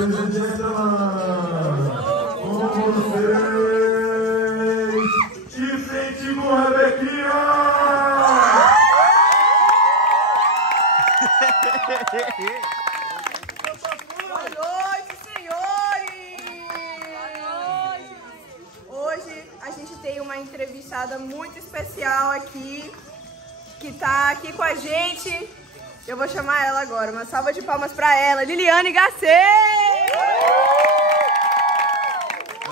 ladies and gentlemen, com vocês, de frente com Rebequinha! Boa noite, senhores! Boa noite! Hoje a gente tem uma entrevistada muito especial aqui, que tá aqui com a gente. Eu vou chamar ela agora. Uma salva de palmas pra ela, Liliane Gacê!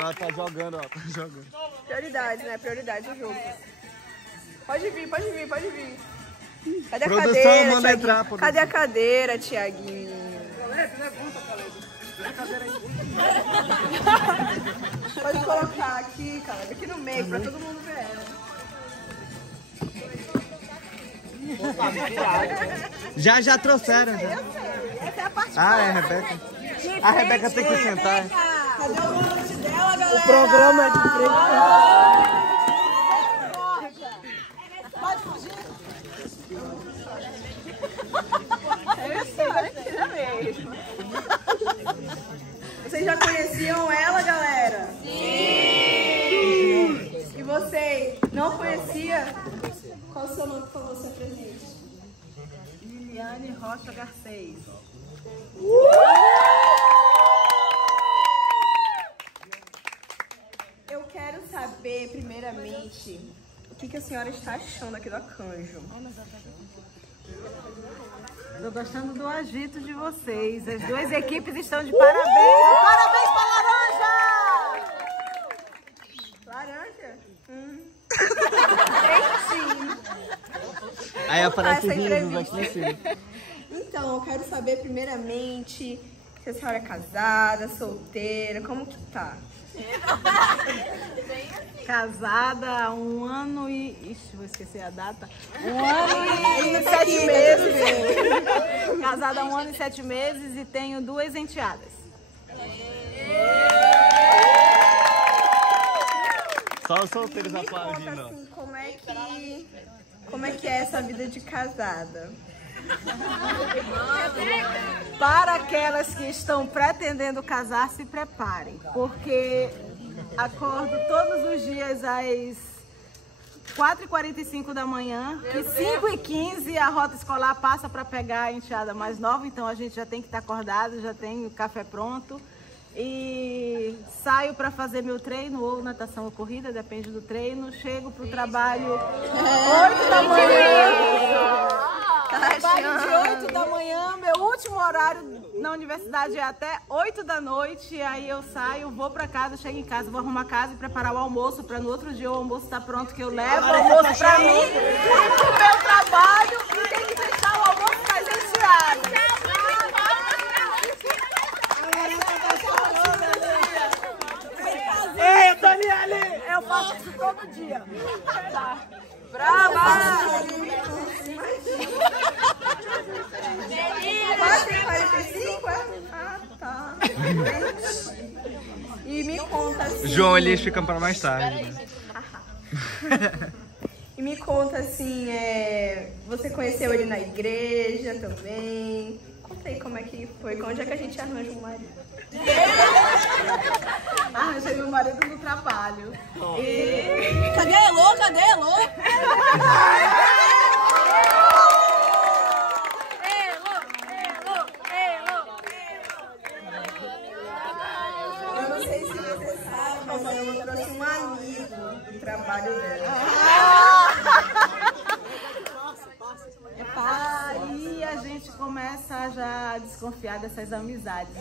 Ela tá jogando, ó. Tá jogando. Prioridade, né? Prioridade do jogo. Pode vir, pode vir, pode vir. Cadê a Produção, cadeira, manda Thiaguinho? entrar, produção. Cadê a cadeira, Thiaguinho? Pode colocar aqui, cara, aqui no meio, pra todo mundo ver ela. Já trouxeram. Já. Essa é a parte Ah, é a Rebeca. A Rebeca tem que sentar. Cadê o lanche dela, galera? O programa é de frente. Pode fugir. É mesmo. Vocês já conheciam ela, galera? Sim! E você não conhecia? Qual o seu nome, por favor, se apresente? Liliane Rocha Garcês. Eu quero saber, primeiramente, o que a senhora está achando aqui do Arcanjo. Estou gostando do agito de vocês. As duas equipes estão de parabéns. E parabéns para Laranja! Laranja? Aí aparece essa risos aqui entrevista. em cima. Então, eu quero saber primeiramente se a senhora é casada, solteira, como que tá? Casada há 1 ano e... Ixi, vou esquecer a data. 1 ano e 7 meses. Casada há 1 ano e 7 meses e tenho 2 enteadas. Só os solteiros Me conta, aplaudindo. assim, como é que é essa vida de casada? Para aquelas que estão pretendendo casar, se preparem, porque acordo todos os dias às 4h45 da manhã, que 5h15 a rota escolar passa para pegar a enteada mais nova, então a gente já tem que estar acordado, já tem o café pronto. E saio para fazer meu treino, ou natação ou corrida, depende do treino. Chego para o trabalho 8 da manhã. Trabalho de 8 da manhã, meu último horário na universidade é até 8 da noite. Aí eu saio, vou para casa, chego em casa, vou arrumar a casa e preparar o almoço para no outro dia o almoço estar pronto, que eu levo o almoço para mim, pro meu trabalho e tem que deixar o almoço mais enteado. Ei, Daniele! Eu faço isso todo dia. Brava! 4h45, é? Ah, tá. E me conta assim... João, eles ficam para mais tarde. Né? E me conta assim, você conheceu ele na igreja também? Conta aí como é que foi, onde é que a gente arranja um marido? Arranjei meu marido no trabalho. E... Cadê a Elô? Cadê a Elô? Eu não sei se você sabe, mas a Elô trouxe um amigo do trabalho dela. Aí a gente começa já a desconfiar dessas amizades.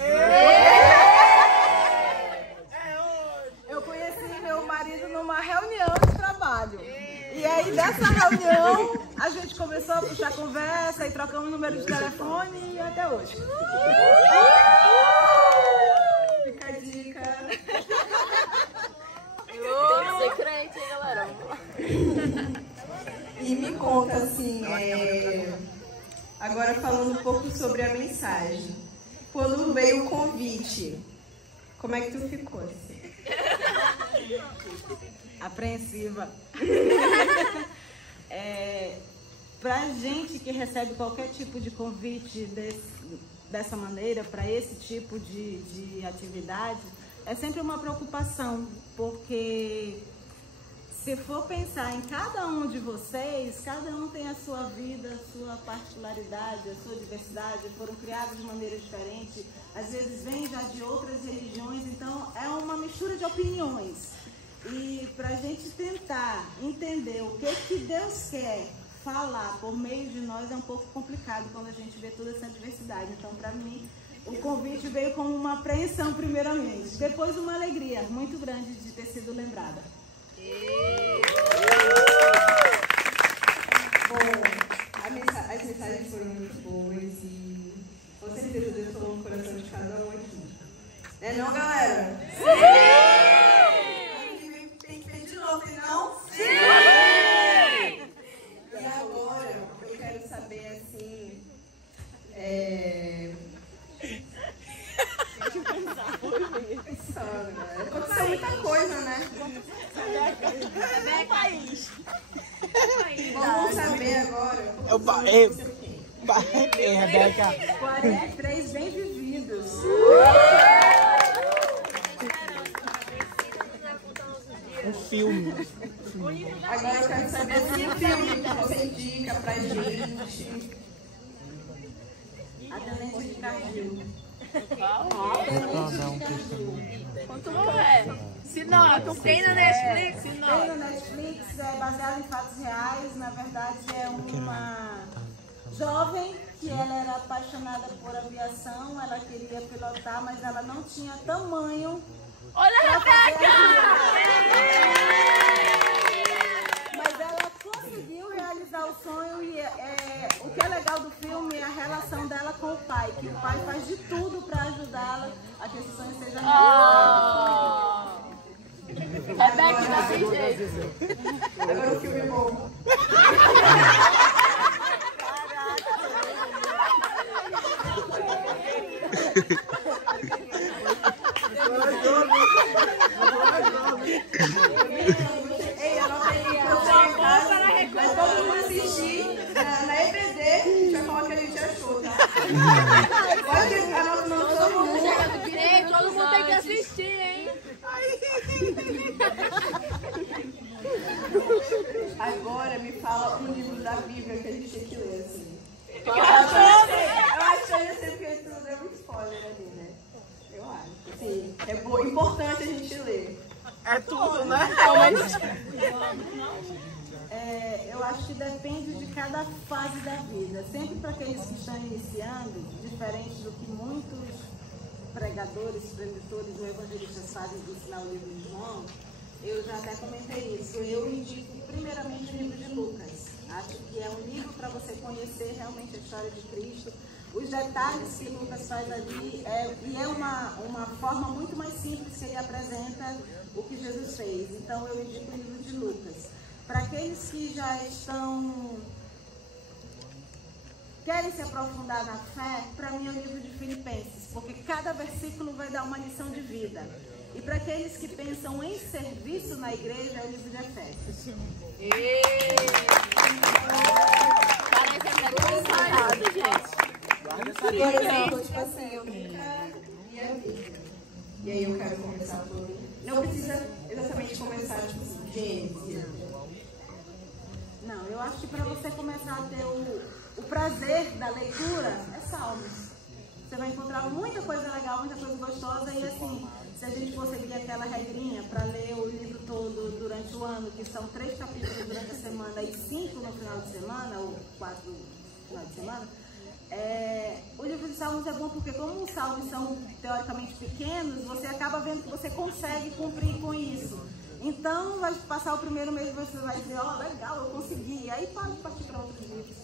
Eu conheci meu marido numa reunião de trabalho. E aí dessa reunião a gente começou a puxar conversa e trocamos número de telefone e até hoje. Fica a dica. Tem que ser crente, hein, galera? E me conta assim, agora falando um pouco sobre a mensagem. Quando veio o convite, como é que tu ficou assim? Apreensiva. Pra gente que recebe qualquer tipo de convite dessa maneira, para esse tipo de atividade, é sempre uma preocupação, porque se for pensar em cada um de vocês, cada um tem a sua vida, a sua particularidade, a sua diversidade, foram criados de maneira diferente, às vezes vêm já de outras religiões, então é uma mistura de opiniões. E para a gente tentar entender o que Deus quer falar por meio de nós é um pouco complicado quando a gente vê toda essa diversidade. Então, para mim, o convite veio como uma apreensão primeiramente, depois uma alegria muito grande de ter sido lembrada. Bom, as mensagens foram muito boas e com certeza Deus falou no coração de cada um aqui. Né não, galera? Sim! Tem que pedir de novo, não? Sim! E agora, eu quero saber assim... Aconteceu muita coisa, né? Vamos saber agora. Rebeca. 43 bem vividos. Um filme. Agora eu quero saber se o filme que você indica pra gente. A Tenente de Cargil. Qual é? Sinopse. Tem na Netflix? Tem na Netflix, é baseado em fatos reais. Na verdade, é uma jovem que ela era apaixonada por aviação, ela queria pilotar, mas ela não tinha tamanho. Olha a Rebeca! Mas ela conseguiu realizar o sonho e o que é legal do filme é a relação dela com o pai, que o pai faz de tudo para ajudá-la a que esse sonho seja realizado. Rebeca dá sem jeito. Agora o filme é bom. Ei, anota aí vai todo mundo assistir na EBD, a gente vai falar o que a gente achou, tá? Pode anotar o nome de todo mundo. Ei, todo mundo tem que assistir, hein? Agora me fala um livro da Bíblia que a gente tem que ler, assim. Eu acho que eu já sei porque tu deu um spoiler ali, né? Eu acho. Sim, é importante a gente ler. É tudo, né? Eu acho que depende de cada fase da vida. Sempre para aqueles que estão iniciando, diferente do que muitos pregadores, promotores ou evangelistas fazem de ensinar o livro de João, eu já até comentei isso. Eu indico primeiramente o livro de Lucas. Acho que é um livro para você conhecer realmente a história de Cristo, os detalhes que Lucas faz ali, e é uma forma muito mais simples que ele apresenta o que Jesus fez. Então eu indico o livro de Lucas. Para aqueles que já querem se aprofundar na fé, para mim é o livro de Filipenses, porque cada versículo vai dar uma lição de vida. E para aqueles que pensam em serviço na igreja, é o livro de Efésios. Parece até coisa, gente. Por exemplo, tipo assim, eu nunca ia ver. E aí eu quero começar por... Não precisa exatamente começar, tipo assim, Gênesis. Não, eu acho que para você começar a ter o prazer da leitura, é Salmos. Você vai encontrar muita coisa legal, muita coisa gostosa e assim, se a gente for seguir aquela regrinha para ler o livro todo durante o ano, que são 3 capítulos durante a semana e 5 no final de semana, ou 4 no final de semana, o livro de Salmos é bom porque como os salmos são teoricamente pequenos, você acaba vendo que você consegue cumprir com isso. Então, vai passar o primeiro mês e você vai dizer, legal, eu consegui. E aí pode partir para outros livros.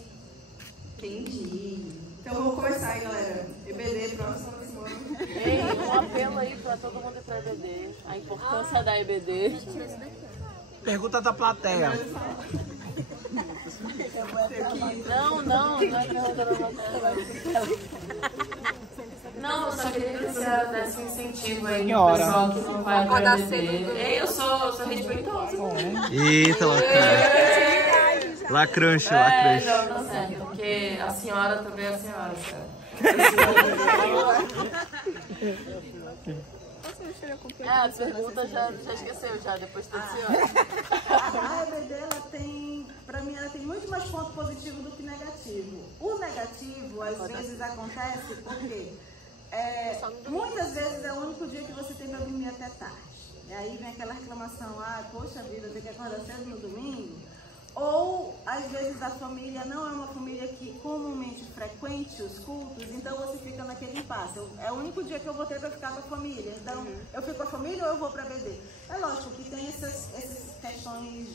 Entendi. Então vamos começar aí, galera. EBD, próxima semana. Ei, um apelo aí pra todo mundo ir pra EBD. A importância da EBD. Pergunta da plateia. Não é pergunta da plateia. Não, eu só queria que você desse um incentivo aí pro pessoal que não vai pra EBD. Ei, eu sou respeitosa. Eita, lacrante. Lacrante. Não, tá certo. Porque a senhora também é a senhora, certo? A pergunta já esqueceu já, depois de tantos anos. A EBD, ela tem, pra mim, ela tem muito mais ponto positivo do que negativo. O negativo, às vezes, acontece porque muitas vezes é o único dia que você tem pra dormir até tarde. E aí vem aquela reclamação, poxa vida, tem que acordar cedo no domingo. Ou, às vezes, a família não é uma família que comumente frequente os cultos, então você fica naquele impasse. É o único dia que eu vou ter para ficar com a família. Então, eu fico com a família ou eu vou para a BD? É lógico que tem essas questões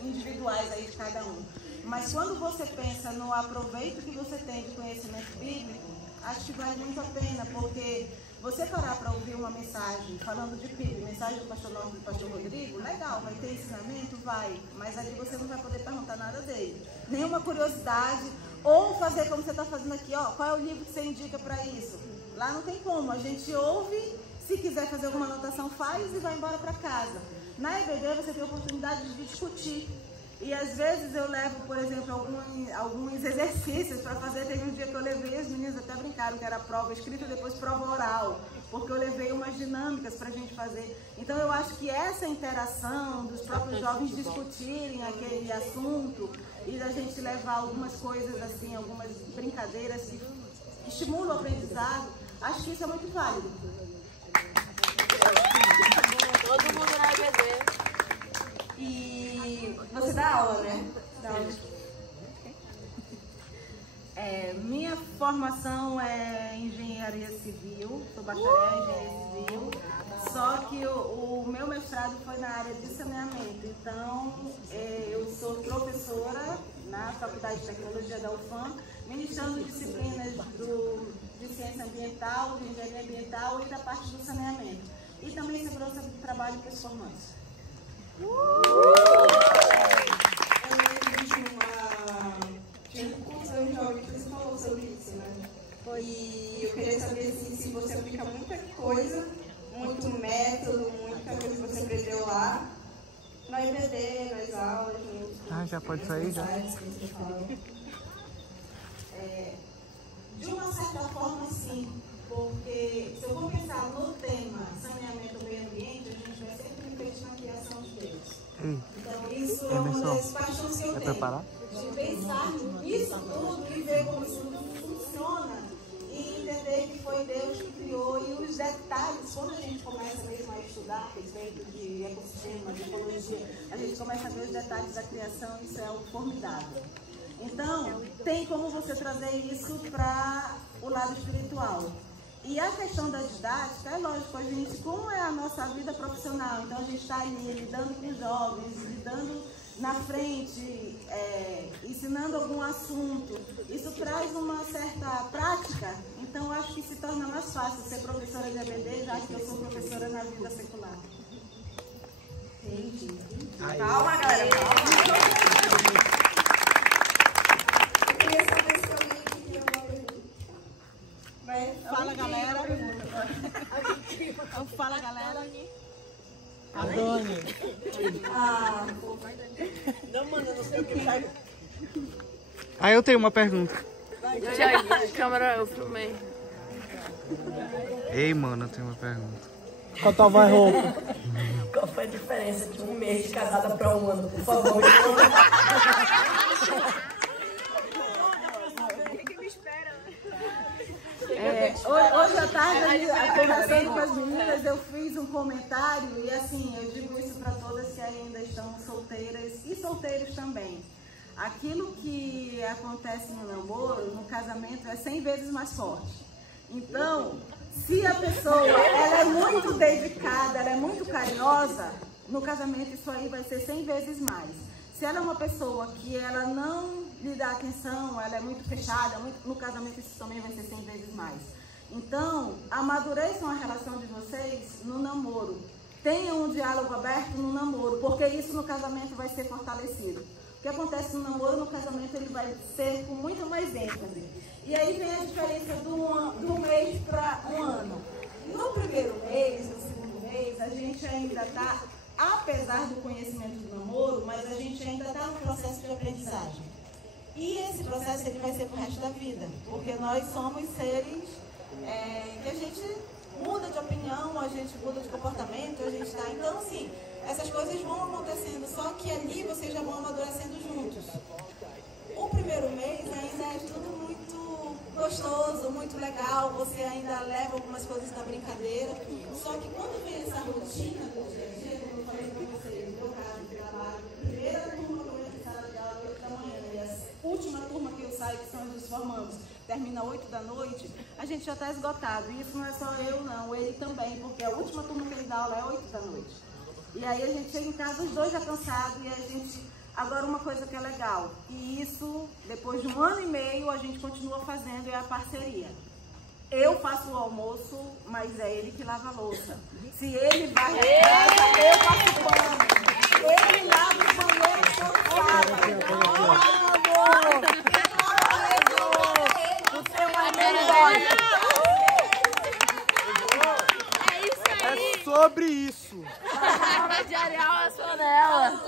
individuais aí de cada um. Mas quando você pensa no aproveito que você tem de conhecimento bíblico, acho que vale muito a pena, porque você parar para ouvir uma mensagem falando de PIB, mensagem do pastor Norte e do pastor Rodrigo, legal, vai ter ensinamento? Vai, mas ali você não vai poder perguntar nada dele. Nenhuma curiosidade, ou fazer como você está fazendo aqui, qual é o livro que você indica para isso? Lá não tem como, a gente ouve, se quiser fazer alguma anotação faz e vai embora para casa. Na EBD você tem a oportunidade de discutir. E às vezes eu levo, por exemplo, alguns exercícios para fazer. Teve um dia que eu levei, as meninas até brincaram que era prova escrita e depois prova oral, porque eu levei umas dinâmicas para a gente fazer. Então eu acho que essa interação dos próprios jovens discutirem aquele assunto e da gente levar algumas coisas assim, algumas brincadeiras que estimulam o aprendizado, acho que isso é muito válido. Todo mundo na EBD. E você dá aula, né? Dá aula. Minha formação é engenharia civil, sou bacharel em engenharia civil, só que o meu mestrado foi na área de saneamento. Então, eu sou professora na Faculdade de Tecnologia da UFAM, ministrando disciplinas de ciência ambiental, de engenharia ambiental e da parte do saneamento. E também segurança do trabalho e performance. Tinha um curso de jovem que você falou sobre isso, né? E eu queria saber assim, se você aplica muita coisa, muito método, muita coisa que você aprendeu lá, na EBD, nas aulas, já pode sair já? De uma certa forma, sim, porque se eu for pensar no tema saneamento do meio ambiente, a gente vai sempre investir na criação de Deus. Então, isso é uma das paixões que eu tenho. De pensar nisso tudo e ver como isso tudo funciona e entender que foi Deus que criou. E os detalhes, quando a gente começa mesmo a estudar a respeito de ecossistema, de ecologia, a gente começa a ver os detalhes da criação, isso é algo formidável. Então, tem como você trazer isso para o lado espiritual. E a questão da didática, é lógico, a gente, como é a nossa vida profissional, então a gente está ali lidando com os jovens, lidando na frente, ensinando algum assunto, isso traz uma certa prática, então acho que se torna mais fácil ser professora de EBD, já que eu sou professora na vida secular. Entendi. Calma, galera, calma. Eu queria saber se alguém tinha alguma pergunta. Fala, galera. Fala, galera. A Dani. Não, mano, eu não sei o que sai. Aí eu tenho uma pergunta. Já, câmera, eu filmei. Ei, mano, eu tenho uma pergunta. Qual tua voz roupa? Qual foi a diferença de um mês de casada para um ano, por favor? Hoje à tarde, conversando com as meninas, eu fiz um comentário e assim, eu digo isso para todas que ainda estão solteiras e solteiros também. Aquilo que acontece no namoro, no casamento, é 100 vezes mais forte. Então, se a pessoa ela é muito dedicada, ela é muito carinhosa, no casamento isso aí vai ser 100 vezes mais. Se ela é uma pessoa que ela não lhe dá atenção, ela é muito fechada, no casamento isso também vai ser 100 vezes mais. Então, amadureçam a relação de vocês no namoro. Tenham um diálogo aberto no namoro, porque isso no casamento vai ser fortalecido. O que acontece no namoro, no casamento, ele vai ser com muito mais ênfase. E aí vem a diferença do mês para um ano. No primeiro mês, no segundo mês, a gente ainda está, apesar do conhecimento do namoro, mas a gente ainda está no processo de aprendizagem. E esse processo ele vai ser pro resto da vida, porque nós somos seres que a gente muda de opinião, a gente muda de comportamento, a gente tá... Então, assim, essas coisas vão acontecendo, só que ali vocês já vão amadurecendo juntos. O primeiro mês ainda é tudo muito gostoso, muito legal, você ainda leva algumas coisas na brincadeira, só que quando vem essa rotina do dia a dia, como eu falei para vocês, meu caso de trabalho, primeira turma começa a sala de aula 8 da manhã, e a última turma que eu saio, que são os formandos, termina 8 da noite, a gente já está esgotado. E isso não é só eu, não, ele também, porque a última turma que ele dá aula é 8 da noite. E aí a gente chega em casa, os dois já cansados, e a gente... Agora, uma coisa que é legal, e isso, depois de 1 ano e meio, a gente continua fazendo, é a parceria. Eu faço o almoço, mas é ele que lava a louça. Se ele vai a casa, eu faço o pano. Ele lava o banheiro todo sábado. É sobre isso. De Arial é só nela.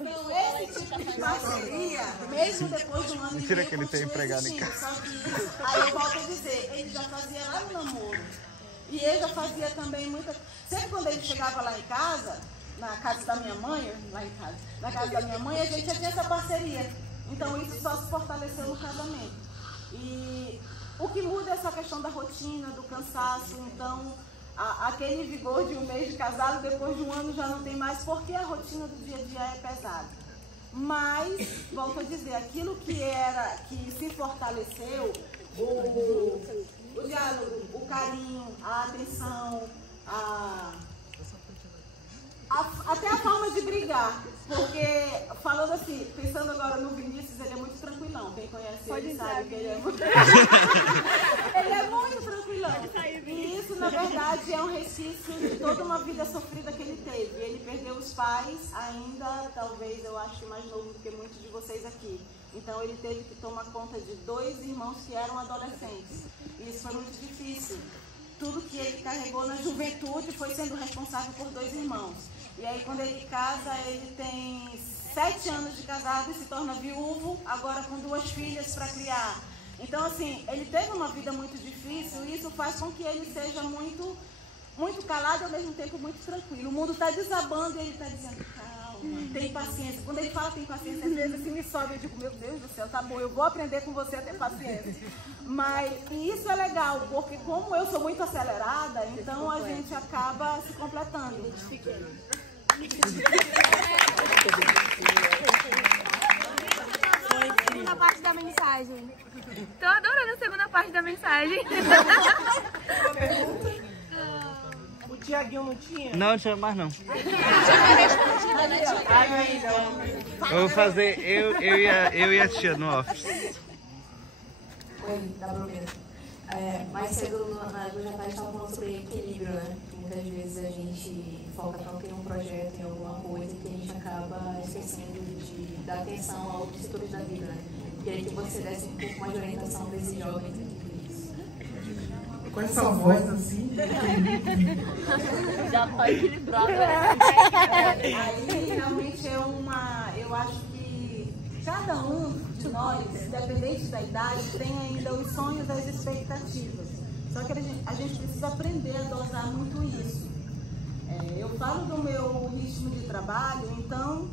Então, esse tipo de parceria, mesmo depois de 1 ano Mentira e meio, que ele tem empregado em casa. só que, aí eu volto a dizer, ele já fazia lá no namoro. E ele já fazia também muita... Sempre quando ele chegava lá em casa, na casa da minha mãe, na casa da minha mãe, a gente já tinha essa parceria. Então isso só se fortaleceu no casamento. E o que muda é essa questão da rotina, do cansaço. Então, aquele vigor de 1 mês de casado, depois de 1 ano já não tem mais, porque a rotina do dia a dia é pesada. Mas, volto a dizer, aquilo que se fortaleceu, o diálogo, o carinho, a atenção, até a forma de brigar. Porque, falando assim, pensando agora no Vinícius, ele é muito tranquilão. Quem conhece ele sabe que ele é muito... ele é muito tranquilão. E isso, na verdade, é um resquício de toda uma vida sofrida que ele teve. Ele perdeu os pais ainda, talvez, eu acho que mais novo do que muitos de vocês aqui. Então, ele teve que tomar conta de 2 irmãos que eram adolescentes. E isso foi muito difícil. Tudo que ele carregou na juventude foi sendo responsável por 2 irmãos. E aí, quando ele casa, ele tem 7 anos de casado e se torna viúvo, agora com 2 filhas para criar. Então, assim, ele teve uma vida muito difícil e isso faz com que ele seja muito, muito calado e, ao mesmo tempo, muito tranquilo. O mundo está desabando e ele está dizendo, calma, tem paciência. Quando ele fala tem paciência, às vezes assim me sobe, eu digo, meu Deus do céu, tá bom, eu vou aprender com você a ter paciência. Mas, e isso é legal, porque como eu sou muito acelerada, então a gente acaba se completando. Segunda parte da mensagem. Tô adorando a segunda parte da mensagem. O Tiaguinho não tinha? Não tinha mais não. Eu vou fazer eu e a tia no office. Oi, dá pra ouvir. Mais cedo na já estava falando sobre equilíbrio, né? Muitas vezes a gente foca tanto em um projeto, em alguma coisa, que a gente acaba esquecendo de dar atenção a outros setores da vida, né? Queria que você desse um pouco mais de orientação para esses jovens aqui. Com essa voz assim. Já tá equilibrado. Aí realmente é eu acho que cada um de nós, independente da idade, tem ainda os sonhos, as expectativas. Só que a gente precisa aprender a dosar muito isso. Eu falo do meu ritmo de trabalho, então,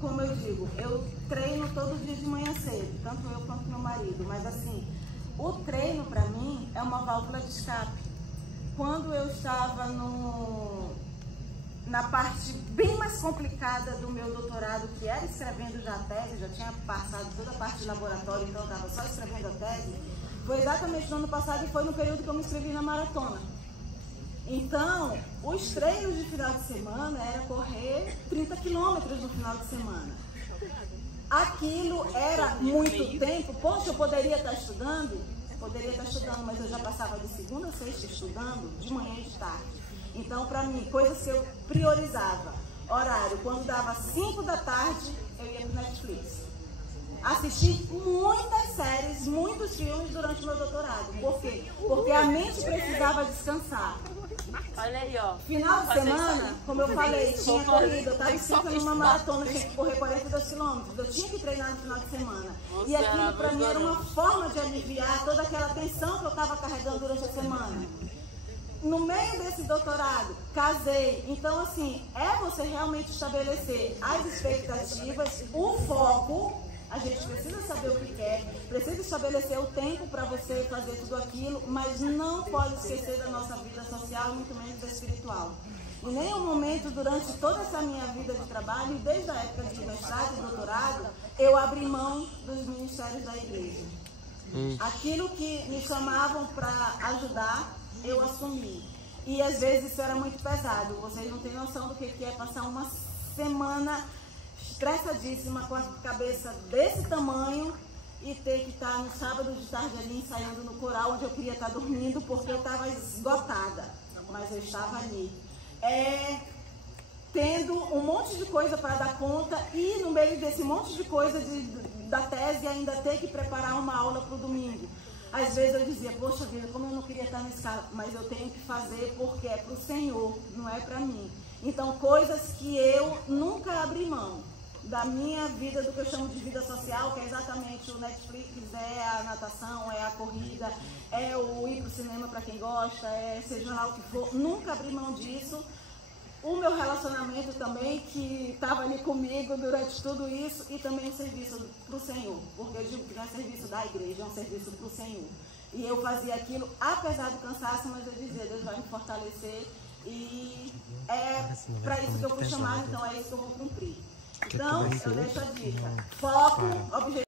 como eu digo, eu treino todo dia de manhã cedo, tanto eu quanto meu marido, mas assim, o treino para mim é uma válvula de escape. Quando eu estava na parte bem mais complicada do meu doutorado, que era escrevendo já a tese, já tinha passado toda a parte de laboratório, então eu estava só escrevendo a tese, foi exatamente no ano passado e foi no período que eu me inscrevi na maratona. Então, os treinos de final de semana era correr 30 quilômetros no final de semana. Aquilo era muito tempo. Poxa, eu poderia estar estudando? Poderia estar estudando, mas eu já passava de segunda a sexta estudando, de manhã e de tarde. Então, para mim, coisas que eu priorizava. Horário, quando dava 5 da tarde, eu ia pro Netflix. assisti muitas séries, muitos filmes durante o meu doutorado. Por quê? Porque a mente precisava descansar. Olha aí, ó. Final de semana, como eu falei, tinha corrida. Eu estava inscrita numa maratona, tinha que correr 42 quilômetros. Eu tinha que treinar no final de semana. E aquilo para mim era uma forma de aliviar toda aquela tensão que eu estava carregando durante a semana. No meio desse doutorado, casei. Então, assim, é você realmente estabelecer as expectativas, o foco. A gente precisa saber o que quer, precisa estabelecer o tempo para você fazer tudo aquilo, mas não pode esquecer da nossa vida social, muito menos da espiritual. Em nenhum momento, durante toda essa minha vida de trabalho, desde a época de mestrado e doutorado, eu abri mão dos ministérios da igreja. Aquilo que me chamavam para ajudar, eu assumi. E às vezes isso era muito pesado. Vocês não têm noção do que é passar uma semana estressadíssima com a cabeça desse tamanho e ter que estar no sábado de tarde ali ensaiando no coral, onde eu queria estar dormindo porque eu estava esgotada, mas eu estava ali. Tendo um monte de coisa para dar conta e no meio desse monte de coisa da tese ainda ter que preparar uma aula para o domingo. Às vezes eu dizia, poxa vida, como eu não queria estar na escala, mas eu tenho que fazer porque é para o Senhor, não é para mim. Então, coisas que eu nunca abri mão da minha vida, do que eu chamo de vida social, que é exatamente o Netflix, é a natação, é a corrida, é o ir para o cinema para quem gosta, é seja lá o que for. Nunca abri mão disso. O meu relacionamento também, que estava ali comigo durante tudo isso, e também o serviço para o Senhor, porque eu digo que não é serviço da igreja, é um serviço para o Senhor. E eu fazia aquilo, apesar do cansaço, mas eu dizia, Deus vai me fortalecer, e é para isso que eu fui chamada, então é isso que eu vou cumprir. Então, eu deixo a dica. Foco, objetivo.